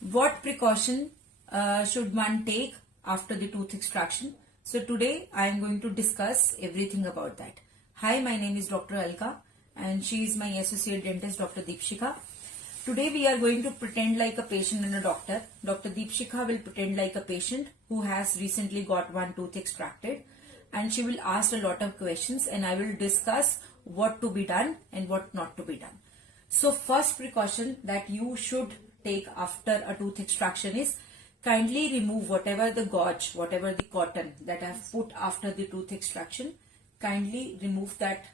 What precaution should one take after the tooth extraction? So today I am going to discuss everything about that. Hi, my name is Dr. Alka and she is my associate dentist Dr. Deepshika. Today we are going to pretend like a patient and a doctor. Dr. Deepshika will pretend like a patient who has recently got one tooth extracted, and she will ask a lot of questions and I will discuss what to be done and what not to be done. So first precaution that you should take after a tooth extraction is kindly remove whatever the gauze, whatever the cotton that I have put after the tooth extraction. Kindly remove that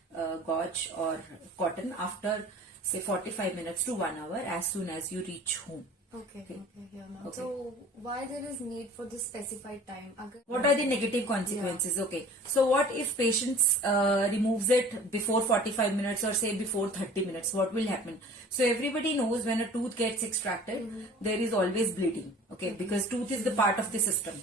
gauze or cotton after say 45 minutes to 1 hour as soon as you reach home. Okay, here now. Okay. So why there is need for this specified time? What are the negative consequences? Yeah. Okay, so what if patients removes it before 45 minutes or say before 30 minutes? What will happen? So everybody knows when a tooth gets extracted, there is always bleeding. Okay, because tooth is the part of the system.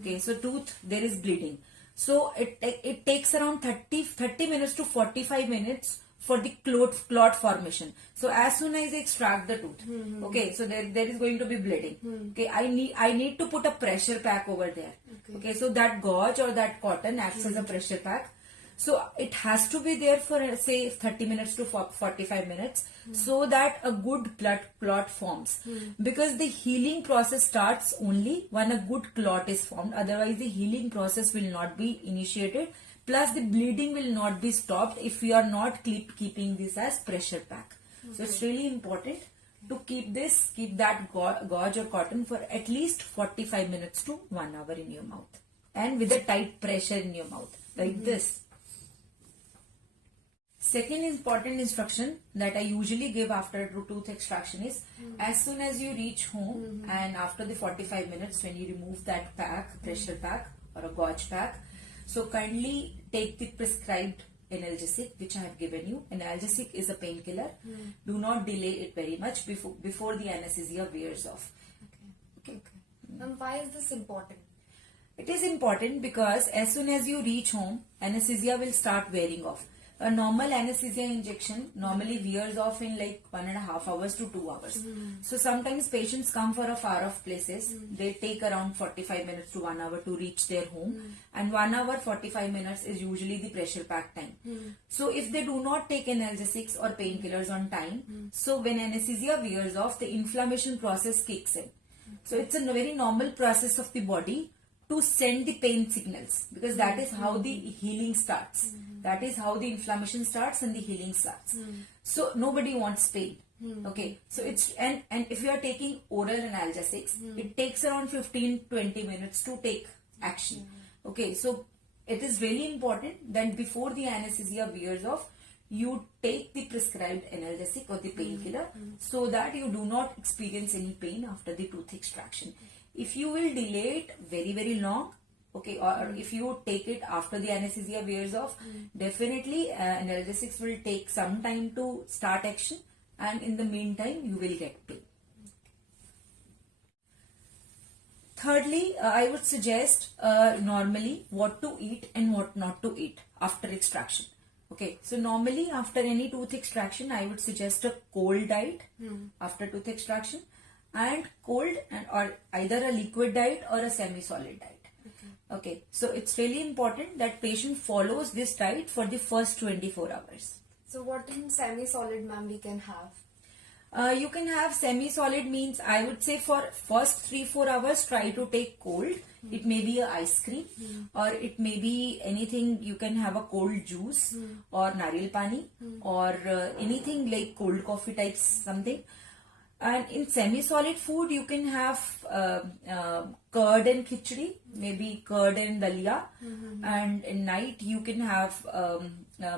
Okay, so tooth, there is bleeding. So it takes around 30 minutes to 45 minutes for the clot formation. So as soon as I extract the tooth, okay, so there is going to be bleeding. Okay, I need to put a pressure pack over there. Okay, so that gauze or that cotton acts as a pressure pack. So it has to be there for say 30 minutes to 45 minutes so that a good blood clot forms. Because the healing process starts only when a good clot is formed. Otherwise the healing process will not be initiated. Plus the bleeding will not be stopped if we are not keeping this as pressure pack. So it's really important to keep that gauze or cotton for at least 45 minutes to 1 hour in your mouth. And with a tight pressure in your mouth. Like this. Second important instruction that I usually give after tooth extraction is as soon as you reach home and after the 45 minutes when you remove that pack, pressure pack or a gauze pack, so kindly take the prescribed analgesic which I have given you. Analgesic is a painkiller. Do not delay it very much before the anesthesia wears off. Okay. And why is this important? It is important because as soon as you reach home, anesthesia will start wearing off. A normal anesthesia injection normally wears off in like 1.5 hours to 2 hours. So sometimes patients come for a far off places. They take around 45 minutes to 1 hour to reach their home. And 1 hour 45 minutes is usually the pressure pack time. So if they do not take analgesics or painkillers on time, so when anesthesia wears off, the inflammation process kicks in. So it's a very normal process of the body to send the pain signals, because that is how the healing starts. That is how the inflammation starts and the healing starts. So nobody wants pain. Okay, so it's and if you are taking oral analgesics, it takes around 15-20 minutes to take action. Okay, so it is really important that before the anesthesia wears off, you take the prescribed analgesic or the painkiller so that you do not experience any pain after the tooth extraction. If you will delay it very long, okay, or if you take it after the anesthesia wears off, definitely analgesics will take some time to start action, and in the meantime you will get pain. Thirdly, I would suggest normally what to eat and what not to eat after extraction. Okay, so normally after any tooth extraction, I would suggest a cold diet after tooth extraction, and cold and or either a liquid diet or a semi-solid diet. Okay, so it's really important that patient follows this diet for the first 24 hours. So what in semi-solid, ma'am, we can have? You can have semi-solid means I would say for first 3-4 hours try to take cold. It may be a ice cream or it may be anything. You can have a cold juice or nariyal pani or anything like cold coffee types something. And in semi-solid food, you can have curd and khichdi, maybe curd and dalia. And in night, you can have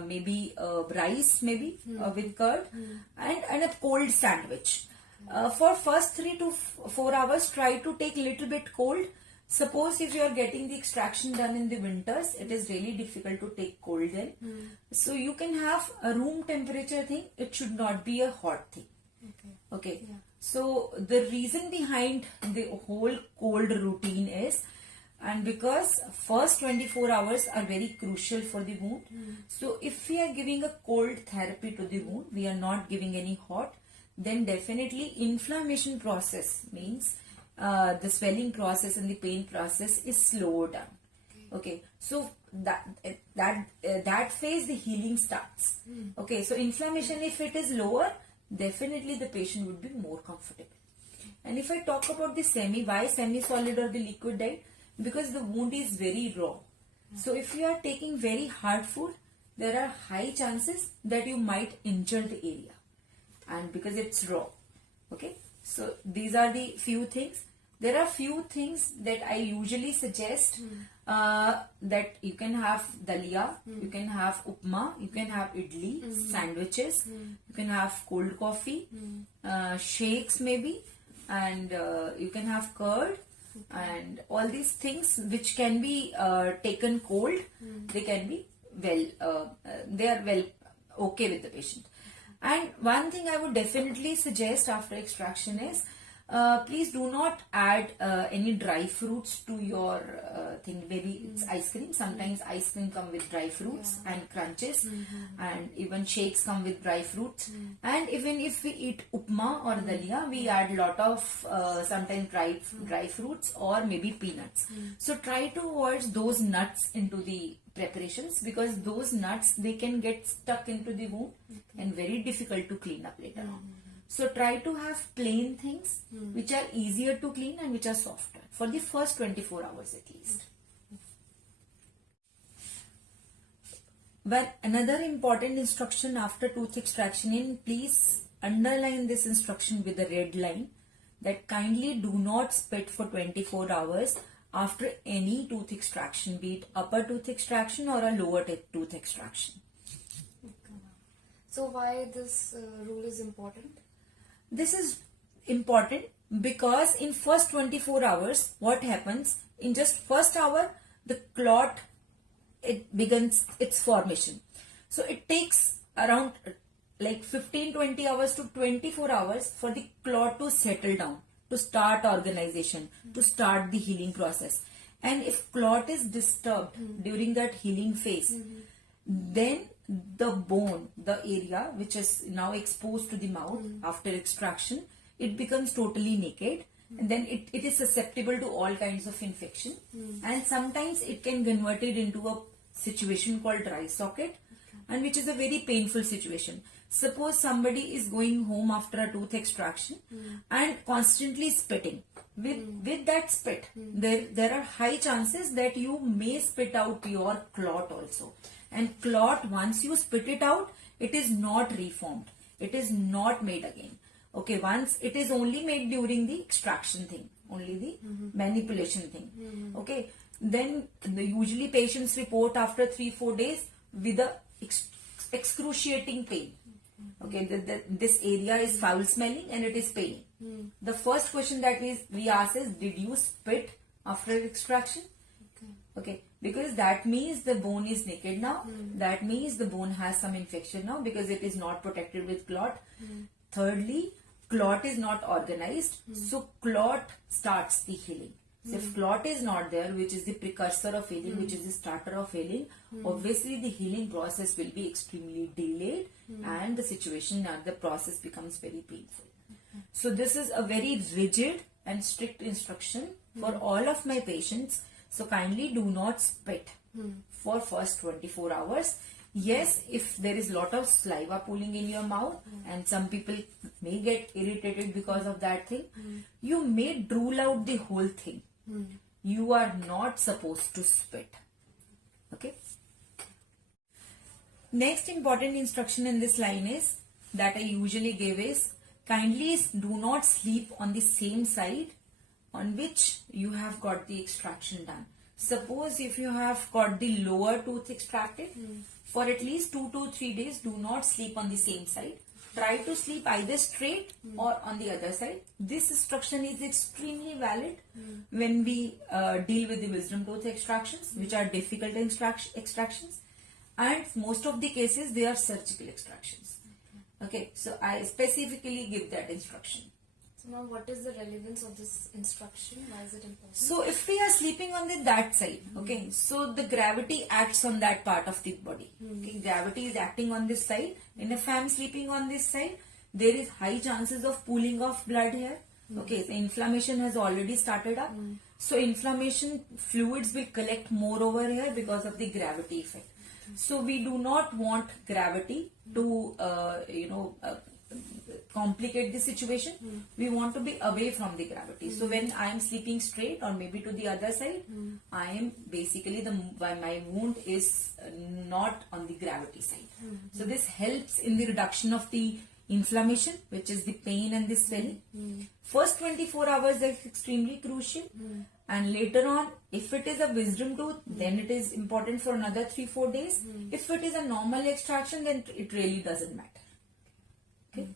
maybe rice, maybe with curd, and a cold sandwich. For first 3 to 4 hours, try to take little bit cold. Suppose if you are getting the extraction done in the winters, it is really difficult to take cold then. So you can have a room temperature thing. It should not be a hot thing. Okay. Yeah. So the reason behind the whole cold routine is, and because first 24 hours are very crucial for the wound. So if we are giving a cold therapy to the wound, we are not giving any hot. then definitely inflammation process means the swelling process and the pain process is slowed down. Okay, so that phase the healing starts. Okay, so inflammation, if it is lower, definitely the patient would be more comfortable. And if I talk about the why semi-solid or the liquid diet? Because the wound is very raw. So if you are taking very hard food, there are high chances that you might injure the area, and because it's raw. Okay, so these are the few things. There are few things that I usually suggest, that you can have dalia, you can have upma, you can have idli, sandwiches, you can have cold coffee, shakes maybe, and you can have curd, and all these things which can be taken cold. They can be they are well okay with the patient. And one thing I would definitely suggest after extraction is, please do not add any dry fruits to your thing. Maybe it's ice cream. Sometimes ice cream come with dry fruits and crunches, and even shakes come with dry fruits. And even if we eat upma or dalia, we add lot of sometimes dry fruits or maybe peanuts. So try to avoid those nuts into the preparations, because those nuts, they can get stuck into the wound and very difficult to clean up later on. So try to have plain things which are easier to clean and which are softer for the first 24 hours at least. But another important instruction after tooth extraction, please underline this instruction with a red line, that kindly do not spit for 24 hours after any tooth extraction, be it upper tooth extraction or a lower tooth extraction. So why this rule is important? This is important because in first 24 hours, what happens, in just first hour, the clot, it begins its formation. So it takes around like 15-20 hours to 24 hours for the clot to settle down, to start organization, to start the healing process. And if clot is disturbed during that healing phase, then the bone, the area which is now exposed to the mouth after extraction, it becomes totally naked, and then it is susceptible to all kinds of infection, and sometimes it can convert it into a situation called dry socket, and which is a very painful situation. Suppose somebody is going home after a tooth extraction and constantly spitting. With that spit, there are high chances that you may spit out your clot also. And clot, once you spit it out, it is not reformed. It is not made again. Okay, once it is only made during the extraction thing, only the manipulation thing. Okay, then usually patients report after 3-4 days with a excruciating pain. Okay, this area is foul smelling and it is paining. The first question that we ask is, did you spit after extraction? Okay, because that means the bone is naked now. That means the bone has some infection now because it is not protected with clot. Thirdly, clot is not organized. So clot starts the healing. So if clot is not there, which is the precursor of healing, which is the starter of healing, obviously the healing process will be extremely delayed and the situation and the process becomes very painful. So this is a very rigid and strict instruction for all of my patients. So kindly do not spit for first 24 hours. Yes, if there is lot of saliva pooling in your mouth and some people may get irritated because of that thing, you may drool out the whole thing. You are not supposed to spit. Okay. Next important instruction in this line is that I usually give is, kindly do not sleep on the same side on which you have got the extraction done. Suppose if you have got the lower tooth extracted, for at least 2 to 3 days, do not sleep on the same side. Try to sleep either straight or on the other side. This instruction is extremely valid when we deal with the wisdom tooth extractions, which are difficult extractions, and most of the cases they are surgical extractions. Okay, so I specifically give that instruction. So now what is the relevance of this instruction? Why is it important? So if we are sleeping on that side, okay, so the gravity acts on that part of the body. Okay, gravity is acting on this side, and if I am sleeping on this side, there is high chances of pooling of blood here. Okay, the inflammation has already started up. So inflammation fluids will collect more over here because of the gravity effect. So we do not want gravity to, complicate the situation. We want to be away from the gravity. So when I am sleeping straight or maybe to the other side, I am basically my wound is not on the gravity side. So this helps in the reduction of the inflammation, which is the pain and the swelling. First 24 hours is extremely crucial, and later on, if it is a wisdom tooth, then it is important for another 3-4 days. If it is a normal extraction, then it really doesn't matter. Okay.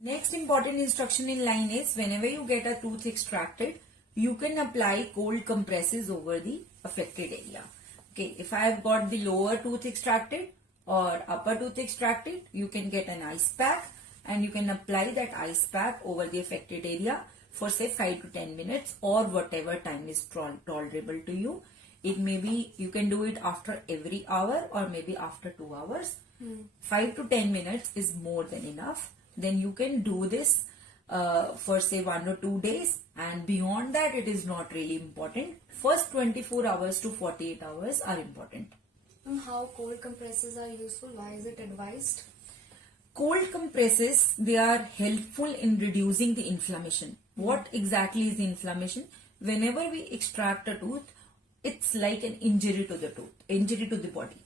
Next important instruction in line is, whenever you get a tooth extracted, you can apply cold compresses over the affected area. Okay, if I have got the lower tooth extracted or upper tooth extracted, you can get an ice pack and you can apply that ice pack over the affected area for say 5 to 10 minutes or whatever time is tolerable to you. It may be, you can do it after every hour or maybe after 2 hours. 5 to 10 minutes is more than enough. Then you can do this for say 1 or 2 days, and beyond that it is not really important. First 24 hours to 48 hours are important. How cold compresses are useful? Why is it advised? Cold compresses, they are helpful in reducing the inflammation. What exactly is the inflammation? Whenever we extract a tooth, it's like an injury to the tooth, injury to the body.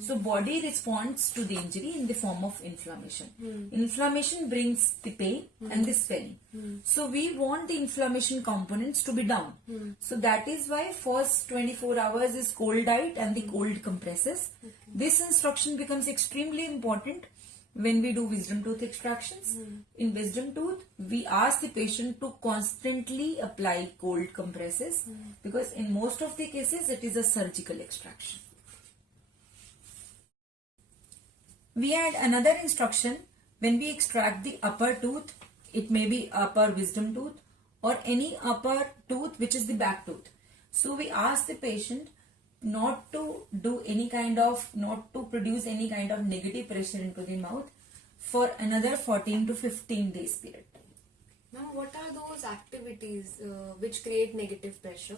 So body responds to the injury in the form of inflammation. Inflammation brings the pain and the swelling. So we want the inflammation components to be down. So that is why first 24 hours is cold diet and the cold compresses. This instruction becomes extremely important when we do wisdom tooth extractions. In wisdom tooth, we ask the patient to constantly apply cold compresses because in most of the cases it is a surgical extraction. We add another instruction when we extract the upper tooth. It may be upper wisdom tooth or any upper tooth which is the back tooth. So we ask the patient not to produce any kind of negative pressure into the mouth for another 14 to 15 days period. Now, what are those activities which create negative pressure?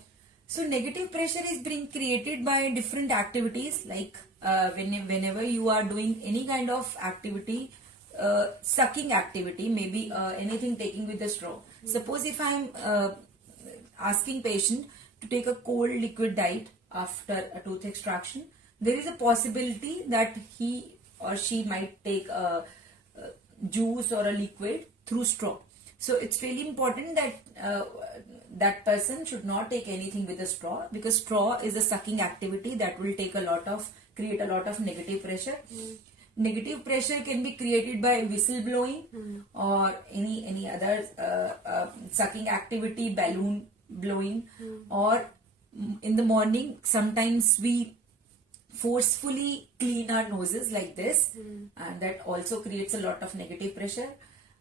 So negative pressure is being created by different activities, like whenever you are doing any kind of activity, sucking activity, maybe anything taking with a straw. Suppose if I am asking patient to take a cold liquid diet after a tooth extraction, there is a possibility that he or she might take a juice or a liquid through straw. So it's really important that that person should not take anything with a straw, because straw is a sucking activity that will create a lot of negative pressure. Negative pressure can be created by whistle blowing or any other sucking activity, balloon blowing, or in the morning sometimes we forcefully clean our noses like this, and that also creates a lot of negative pressure.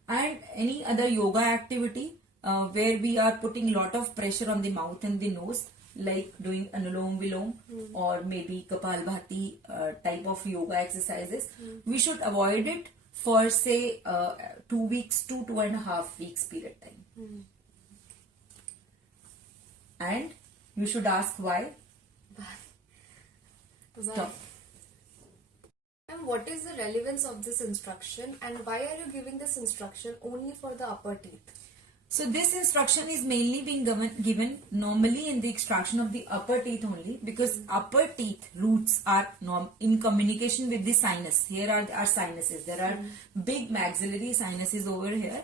And any other yoga activity where we are putting lot of pressure on the mouth and the nose, like doing Anulom Vilom or maybe Kapalbhati type of yoga exercises, we should avoid it for say 2 weeks to 2.5 weeks period time. And you should ask why. Stop. And what is the relevance of this instruction, and why are you giving this instruction only for the upper teeth? So this instruction is mainly being given normally in the extraction of the upper teeth only, because upper teeth roots are in communication with the sinus. Here are our sinuses. There are big maxillary sinuses over here,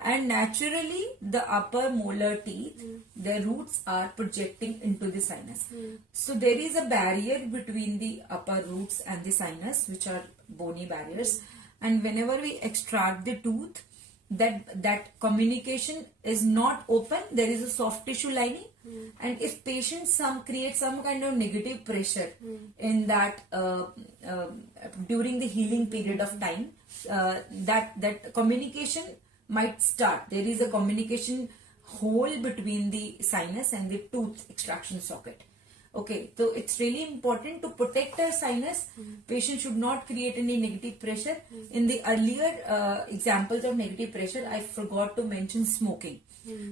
and naturally the upper molar teeth, their roots are projecting into the sinus. So there is a barrier between the upper roots and the sinus, which are bony barriers, and whenever we extract the tooth, that communication is not open. There is a soft tissue lining, and if patients create some kind of negative pressure in that during the healing period of time, that communication might start. There is a communication hole between the sinus and the tooth extraction socket, Okay, so it's really important to protect our sinus. Patient should not create any negative pressure. In the earlier examples of negative pressure, I forgot to mention smoking.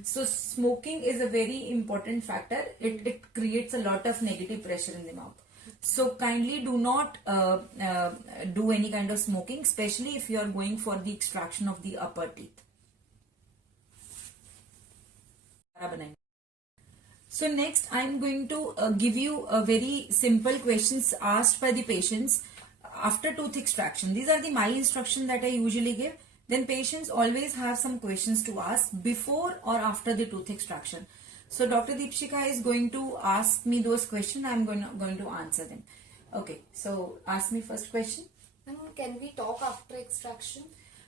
So smoking is a very important factor. It creates a lot of negative pressure in the mouth. So kindly do not do any kind of smoking, especially if you are going for the extraction of the upper teeth. So next I'm going to give you a very simple questions asked by the patients after tooth extraction. These are the my instruction that I usually give. Then patients always have some questions to ask before or after the tooth extraction. So Dr. Deepshika is going to ask me those questions. I'm going to answer them. Okay, so ask me first question. Can we talk after extraction?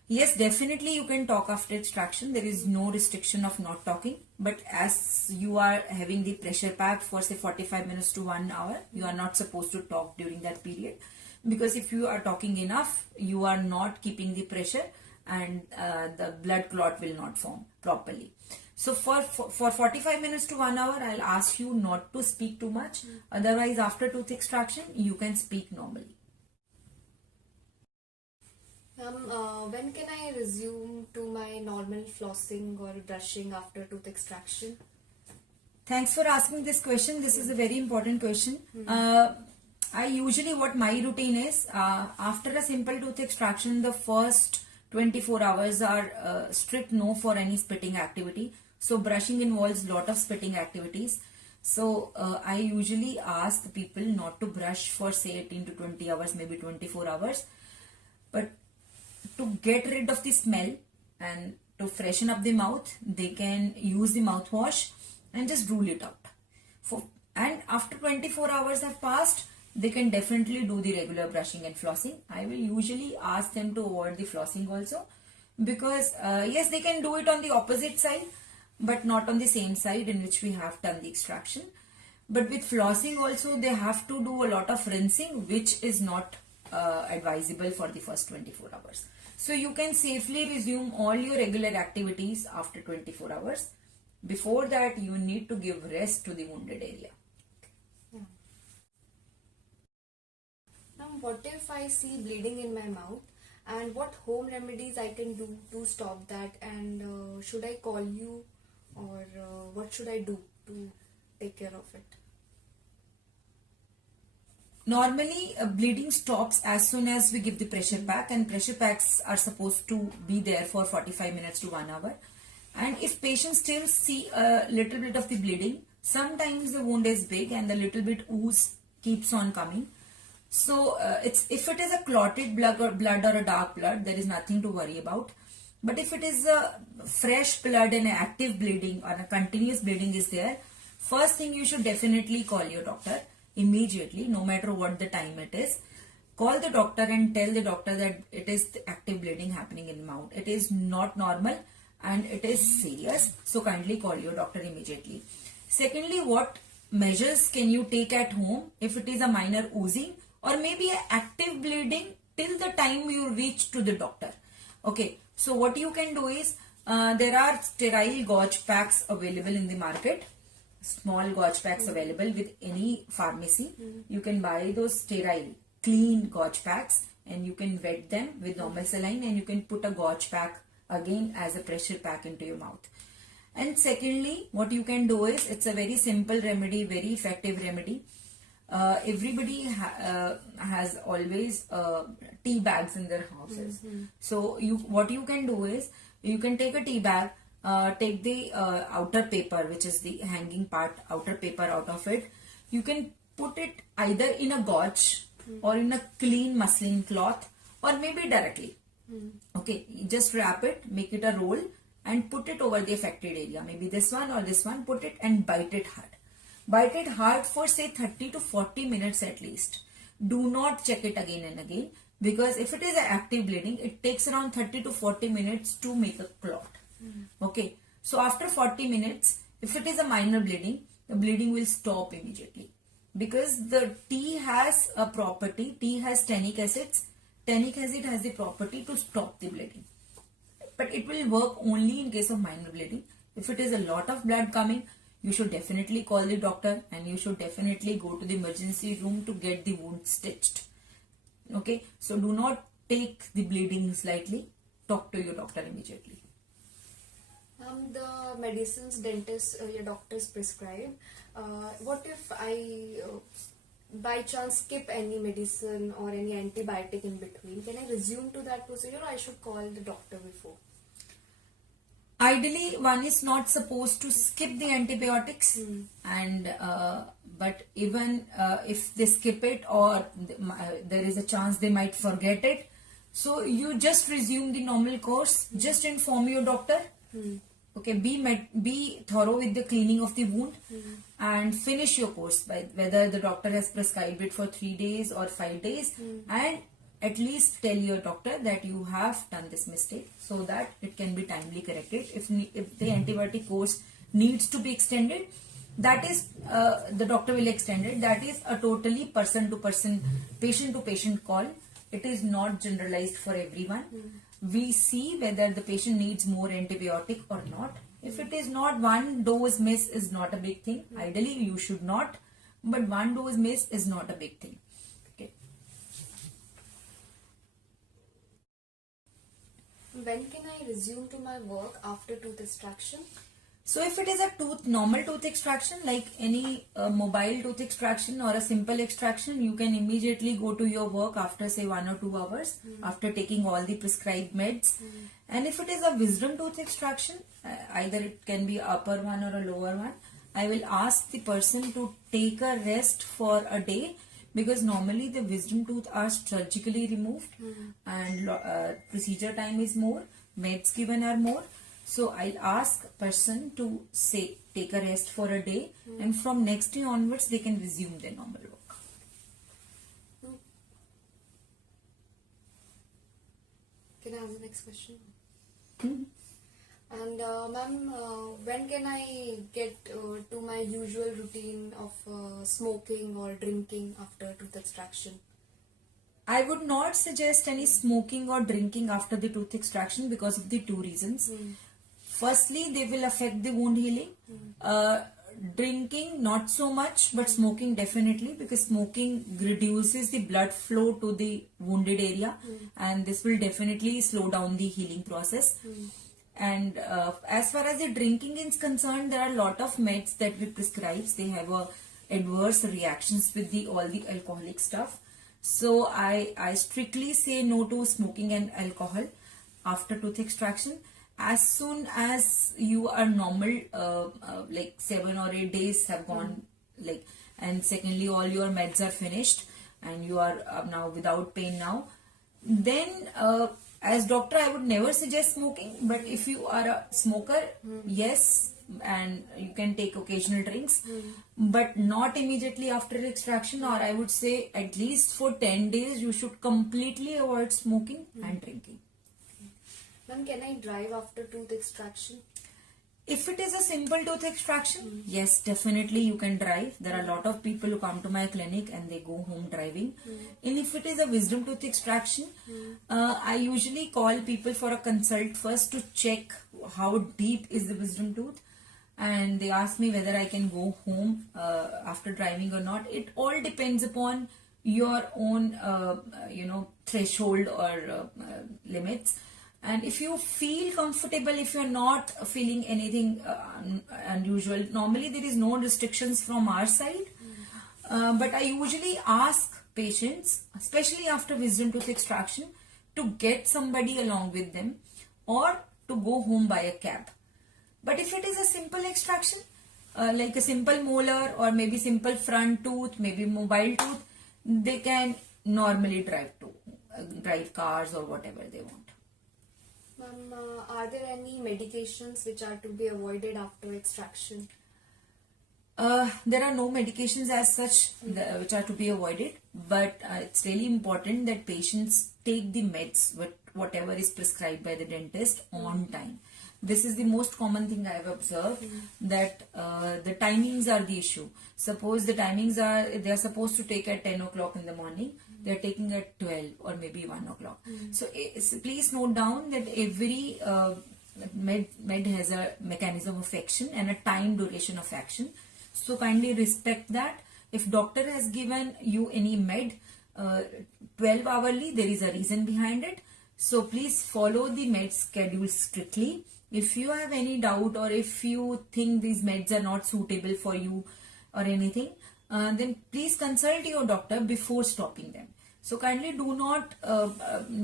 Yes, definitely you can talk after extraction. There is no restriction of not talking. But as you are having the pressure pack for say 45 minutes to 1 hour, you are not supposed to talk during that period. Because if you are talking enough, you are not keeping the pressure and the blood clot will not form properly. So for 45 minutes to 1 hour, I'll ask you not to speak too much. Otherwise, after tooth extraction, you can speak normally. When can I resume to my normal flossing or brushing after tooth extraction? Thanks for asking this question. This is a very important question. I usually, what my routine is, after a simple tooth extraction, the first 24 hours are strict no for any spitting activity. So brushing involves lot of spitting activities. So I usually ask people not to brush for say 18 to 20 hours, maybe 24 hours. But to get rid of the smell and to freshen up the mouth, they can use the mouthwash and just rule it out. And after 24 hours have passed, they can definitely do the regular brushing and flossing. I will usually ask them to avoid the flossing also because yes, they can do it on the opposite side but not on the same side in which we have done the extraction. But with flossing also they have to do a lot of rinsing, which is not advisable for the first 24 hours. So you can safely resume all your regular activities after 24 hours. Before that, you need to give rest to the wounded area. Now, what if I see bleeding in my mouth, and what home remedies I can do to stop that, and should I call you, or what should I do to take care of it? Normally, bleeding stops as soon as we give the pressure pack, and pressure packs are supposed to be there for 45 minutes to 1 hour. And if patients still see a little bit of the bleeding, sometimes the wound is big and the little bit ooze keeps on coming. So if it is a clotted blood or a dark blood, there is nothing to worry about. But if it is a fresh blood and active bleeding or a continuous bleeding is there, first thing you should definitely call your doctor immediately, no matter what the time it is. Call the doctor and tell the doctor that it is active bleeding happening in the mouth. It is not normal and it is serious. So kindly call your doctor immediately. Secondly, what measures can you take at home if it is a minor oozing or maybe an active bleeding till the time you reach to the doctor? Okay, so what you can do is there are sterile gauze packs available in the market. Small gauze packs available with any pharmacy. You can buy those sterile, clean gauze packs and you can wet them with normal saline and you can put a gauze pack again as a pressure pack into your mouth. And secondly, what you can do is, it's a very simple remedy, very effective remedy. Everybody has always tea bags in their houses. So what you can do is, you can take a tea bag, take the outer paper, which is the hanging part, outer paper out of it. You can put it either in a gauze or in a clean muslin cloth or maybe directly. Okay, you just wrap it, make it a roll and put it over the affected area. Maybe this one or this one, put it and bite it hard. Bite it hard for say 30 to 40 minutes at least. Do not check it again and again, because if it is an active bleeding, it takes around 30 to 40 minutes to make a clot. Okay, so after 40 minutes, if it is a minor bleeding, the bleeding will stop immediately, because the tea has a property, tea has tannic acids. Tannic acid has the property to stop the bleeding, but it will work only in case of minor bleeding. If it is a lot of blood coming, you should definitely call the doctor and you should definitely go to the emergency room to get the wound stitched. Okay, so do not take the bleeding slightly. Talk to your doctor immediately. The medicines your doctors prescribe, what if I by chance skip any medicine or any antibiotic in between? Can I resume to that procedure, or I should call the doctor before? Ideally, one is not supposed to skip the antibiotics, and but even if they skip it or there is a chance they might forget it, so you just resume the normal course. Just inform your doctor. Okay, be thorough with the cleaning of the wound and finish your course by whether the doctor has prescribed it for 3 days or 5 days, and at least tell your doctor that you have done this mistake so that it can be timely corrected. If the antibiotic course needs to be extended, that is the doctor will extend it. That is a totally person to person, patient to patient call. It is not generalized for everyone. We see whether the patient needs more antibiotic or not. If it is not, one dose miss is not a big thing. Ideally you should not, but one dose miss is not a big thing. Okay. When can I resume to my work after tooth extraction? So if it is a normal tooth extraction, like any mobile tooth extraction or a simple extraction, you can immediately go to your work after say 1 or 2 hours after taking all the prescribed meds. And if it is a wisdom tooth extraction, either it can be upper one or a lower one, I will ask the person to take a rest for a day, because normally the wisdom tooth are surgically removed and procedure time is more, meds given are more. So I'll ask person to say take a rest for a day, and from next day onwards they can resume their normal work. Can I ask the next question? And ma'am, when can I get to my usual routine of smoking or drinking after tooth extraction? I would not suggest any smoking or drinking after the tooth extraction because of the 2 reasons. Firstly, they will affect the wound healing. Drinking not so much, but smoking definitely, because smoking reduces the blood flow to the wounded area, and this will definitely slow down the healing process. And as far as the drinking is concerned, there are a lot of meds that we prescribe. They have adverse reactions with all the alcoholic stuff. So I strictly say no to smoking and alcohol after tooth extraction. As soon as you are normal, like 7 or 8 days have gone, and secondly all your meds are finished and you are now without pain now, then as doctor I would never suggest smoking. But if you are a smoker, yes, and you can take occasional drinks, but not immediately after extraction, or I would say at least for 10 days you should completely avoid smoking and drinking. Ma'am, can I drive after tooth extraction? If it is a simple tooth extraction, yes, definitely you can drive. There are a lot of people who come to my clinic and they go home driving. And if it is a wisdom tooth extraction, I usually call people for a consult first to check how deep is the wisdom tooth, and they ask me whether I can go home after driving or not. It all depends upon your own threshold or limits. And if you feel comfortable, if you're not feeling anything unusual, normally there is no restrictions from our side. But I usually ask patients, especially after wisdom tooth extraction, to get somebody along with them or to go home by a cab. But if it is a simple extraction, like a simple molar or maybe simple front tooth, maybe mobile tooth, they can normally drive cars or whatever they want. Ma'am, are there any medications which are to be avoided after extraction? There are no medications as such which are to be avoided, but it's really important that patients take the meds, whatever is prescribed by the dentist, on time. This is the most common thing I have observed, that the timings are the issue. Suppose the timings are, they are supposed to take at 10 o'clock in the morning, they are taking at 12 or maybe 1 o'clock. So please note down that every med has a mechanism of action and a time duration of action. So kindly respect that. If doctor has given you any med 12 hourly, there is a reason behind it. So please follow the med schedule strictly. If you have any doubt or if you think these meds are not suitable for you or anything, then please consult your doctor before stopping them. So kindly do not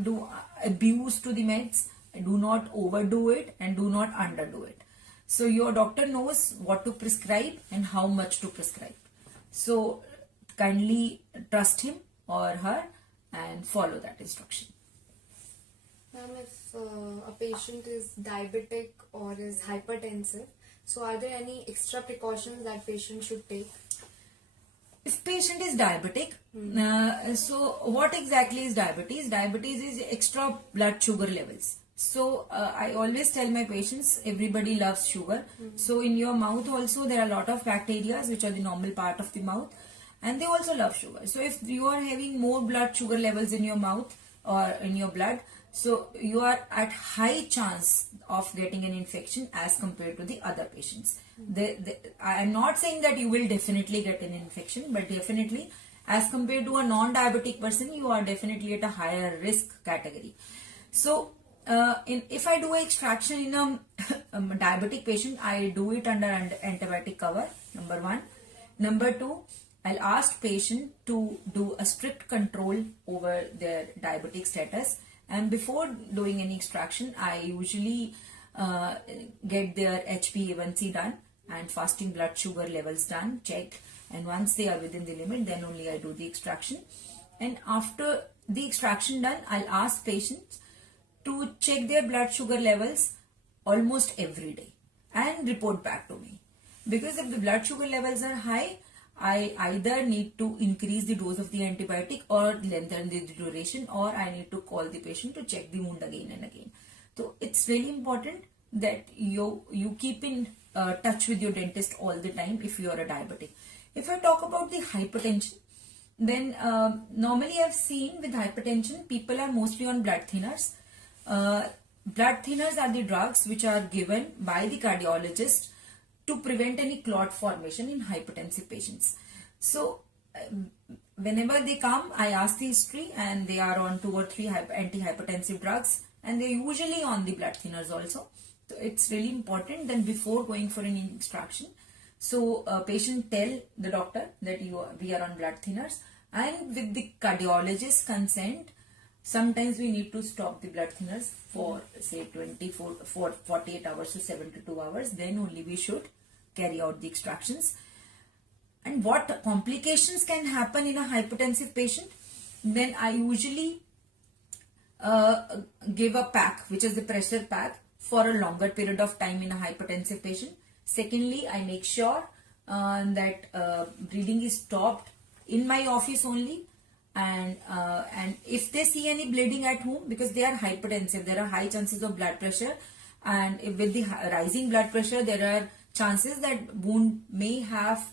do abuse to the meds, do not overdo it and do not underdo it. So your doctor knows what to prescribe and how much to prescribe. So kindly trust him or her and follow that instruction. Ma'am, if a patient is diabetic or is hypertensive, so are there any extra precautions that patient should take? If patient is diabetic, so what exactly is diabetes? Diabetes is extra blood sugar levels. So I always tell my patients, everybody loves sugar. So in your mouth also there are a lot of bacteria which are the normal part of the mouth, and they also love sugar. So if you are having more blood sugar levels in your mouth or in your blood, so you are at high chance of getting an infection as compared to the other patients. I am not saying that you will definitely get an infection, but definitely as compared to a non-diabetic person, you are definitely at a higher risk category. So if I do an extraction in a diabetic patient, I do it under antibiotic cover, number one. Number two, I'll ask patient to do a strict control over their diabetic status. And before doing any extraction, I usually get their HbA1c done and fasting blood sugar levels done, checked. And once they are within the limit, then only I do the extraction. And after the extraction done, I'll ask patients to check their blood sugar levels almost every day and report back to me. Because if the blood sugar levels are high, I either need to increase the dose of the antibiotic or lengthen the duration, or I need to call the patient to check the wound again and again. So it's really important that you keep in touch with your dentist all the time if you are a diabetic. If I talk about the hypertension, then normally I've seen with hypertension, people are mostly on blood thinners. Blood thinners are the drugs which are given by the cardiologist to prevent any clot formation in hypertensive patients. So whenever they come, I ask the history and they are on 2 or 3 antihypertensive drugs, and they're usually on the blood thinners also. So it's really important that before going for any extraction, so patient tell the doctor that we are on blood thinners, and with the cardiologist's consent, sometimes we need to stop the blood thinners for say 48 hours to 72 hours. Then only we should carry out the extractions. And what complications can happen in a hypertensive patient? Then I usually give a pack, which is the pressure pack, for a longer period of time in a hypertensive patient. Secondly, I make sure that bleeding is stopped in my office only. And if they see any bleeding at home, because they are hypertensive, there are high chances of blood pressure, and with the rising blood pressure, there are chances that wound may have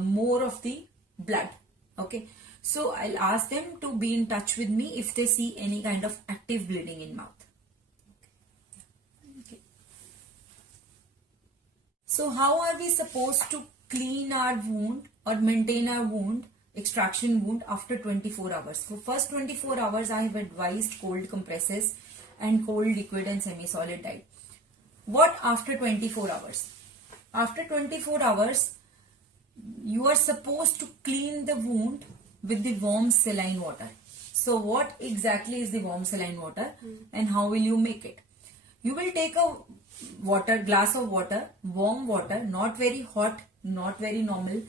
more of the blood. Okay, so I'll ask them to be in touch with me if they see any kind of active bleeding in mouth. Okay. So how are we supposed to clean our wound or maintain our wound, extraction wound, after 24 hours? For first 24 hours, I have advised cold compresses and cold liquid and semi-solid diet. What after 24 hours? After 24 hours, you are supposed to clean the wound with the warm saline water. So what exactly is the warm saline water and how will you make it? You will take a glass of water, warm water, not very hot, not very normal,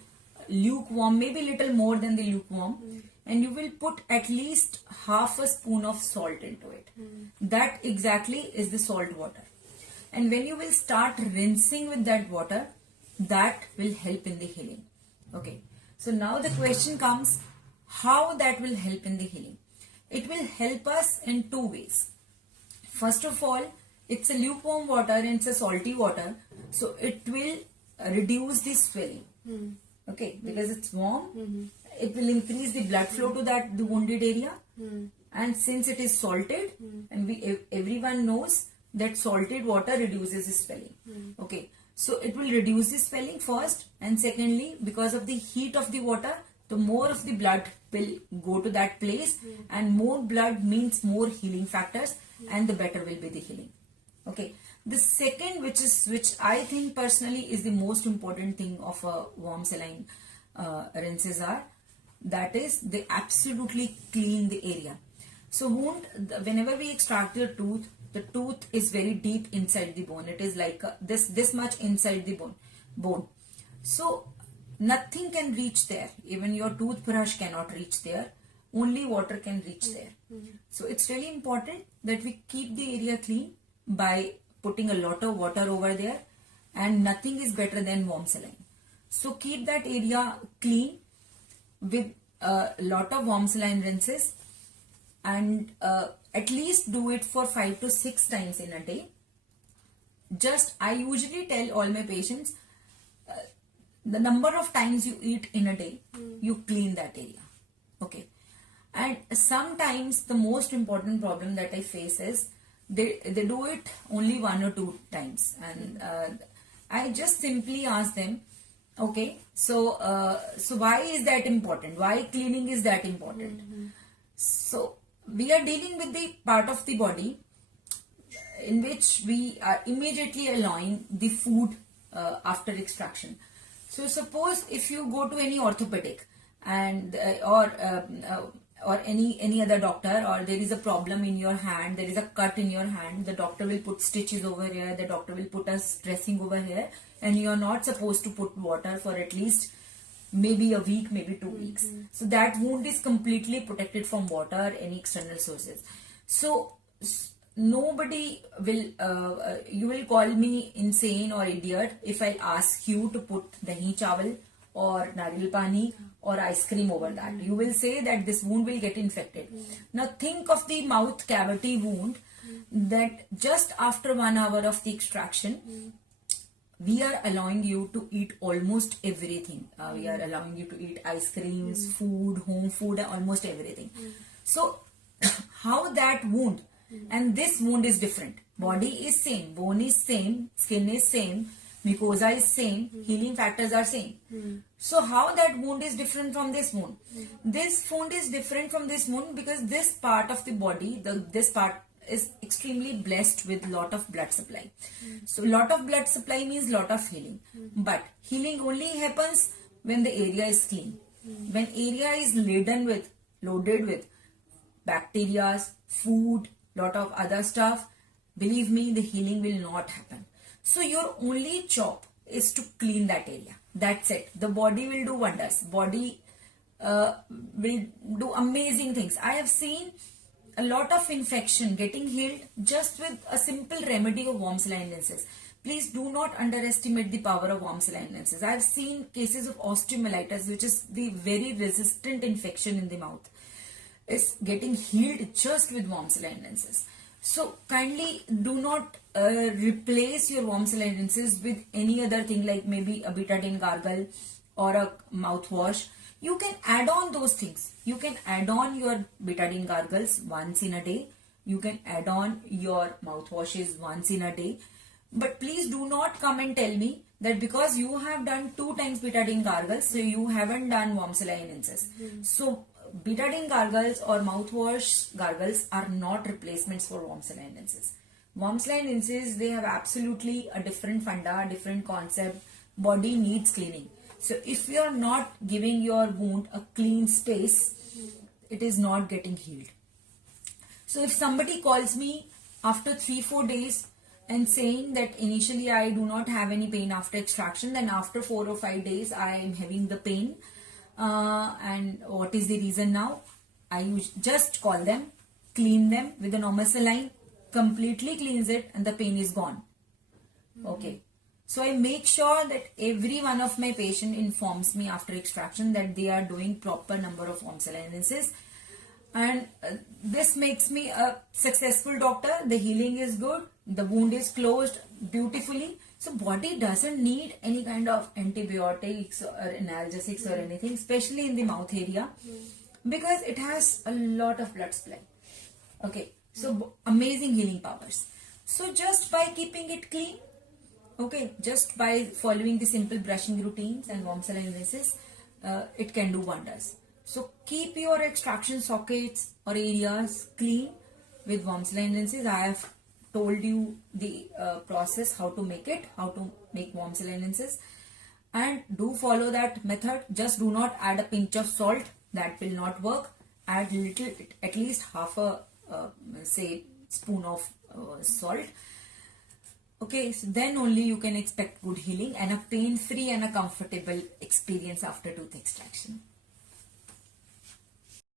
lukewarm, maybe little more than the lukewarm, and you will put at least half a spoon of salt into it. That exactly is the salt water. And when you will start rinsing with that water, that will help in the healing. Okay, so now the question comes, how that will help in the healing? It will help us in 2 ways. First of all, it's a lukewarm water and it's a salty water, so it will reduce the swelling. Okay, because it's warm, it will increase the blood flow to the wounded area. And since it is salted, and everyone knows that salted water reduces the swelling. Okay, so it will reduce the swelling first, and secondly, because of the heat of the water, the more of the blood will go to that place, and more blood means more healing factors, and the better will be the healing. Okay, the second, which I think personally is the most important thing of a warm saline rinses are, that is they absolutely clean the area. So whenever we extract the tooth is very deep inside the bone. It is like this much inside the bone. So nothing can reach there. Even your toothbrush cannot reach there. Only water can reach there. So it's really important that we keep the area clean by putting a lot of water over there, and nothing is better than warm saline. So keep that area clean with a lot of warm saline rinses, and at least do it for 5 to 6 times in a day. I usually tell all my patients, the number of times you eat in a day, you clean that area. Okay. And sometimes the most important problem that I face is they do it only 1 or 2 times, and I just simply ask them, okay, so why is that important? Why cleaning is that important? So we are dealing with the part of the body in which we are immediately allowing the food after extraction. So suppose if you go to any orthopedic and or any other doctor, or there is a problem in your hand, there is a cut in your hand, the doctor will put stitches over here, the doctor will put a dressing over here, and you are not supposed to put water for at least maybe a week, maybe 2 weeks. So that wound is completely protected from water, any external sources. So nobody will, you will call me insane or idiot if I ask you to put dahi chawal or nariyal pani or ice cream over that. You will say that this wound will get infected. Now think of the mouth cavity wound, that just after 1 hour of the extraction, we are allowing you to eat almost everything. We are allowing you to eat ice creams, food, home food, almost everything. So how that wound and this wound is different. Body is same, bone is same, skin is same, mucosa is same, healing factors are same. So how that wound is different from this wound? This wound is different from this wound because this part of the body, this part is extremely blessed with lot of blood supply. So lot of blood supply means lot of healing. But healing only happens when the area is clean. When area is loaded with bacteria, food, lot of other stuff, believe me, the healing will not happen. So your only job is to clean that area. That's it. The body will do wonders. Body will do amazing things. I have seen a lot of infection getting healed just with a simple remedy of warm saline rinses. Please do not underestimate the power of warm saline rinses. I have seen cases of osteomyelitis, which is the very resistant infection in the mouth, is getting healed just with warm saline rinses. So kindly do not replace your warm saline rinses with any other thing like maybe a betadine gargle or a mouthwash. You can add on those things. You can add on your betadine gargles once in a day. You can add on your mouthwashes once in a day. But please do not come and tell me that because you have done 2 times betadine gargles, so you haven't done warm saline rinses. So betadine gargles or mouthwash gargles are not replacements for warm saline rinses. Warm saline rinses, they have absolutely a different funda, a different concept. Body needs cleaning. So if you are not giving your wound a clean space, it is not getting healed. So if somebody calls me after 3-4 days and saying that initially I do not have any pain after extraction, then after 4 or 5 days I am having the pain, and what is the reason now? I just call them, clean them with a normal saline, completely cleans it, and the pain is gone. Okay. So I make sure that every one of my patient informs me after extraction that they are doing proper number of warm saline rinses, and this makes me a successful doctor. The healing is good, the wound is closed beautifully. So body doesn't need any kind of antibiotics or analgesics or anything, especially in the mouth area, because it has a lot of blood supply. Okay, so amazing healing powers. So just by keeping it clean, okay, just by following the simple brushing routines and warm saline it can do wonders. So keep your extraction sockets or areas clean with warm saline rinses. I have told you the process how to make it, how to make warm saline rinses, and do follow that method. Just do not add a pinch of salt, that will not work. Add little, at least half a say spoon of salt. Okay, so then only you can expect good healing and a pain-free and a comfortable experience after tooth extraction.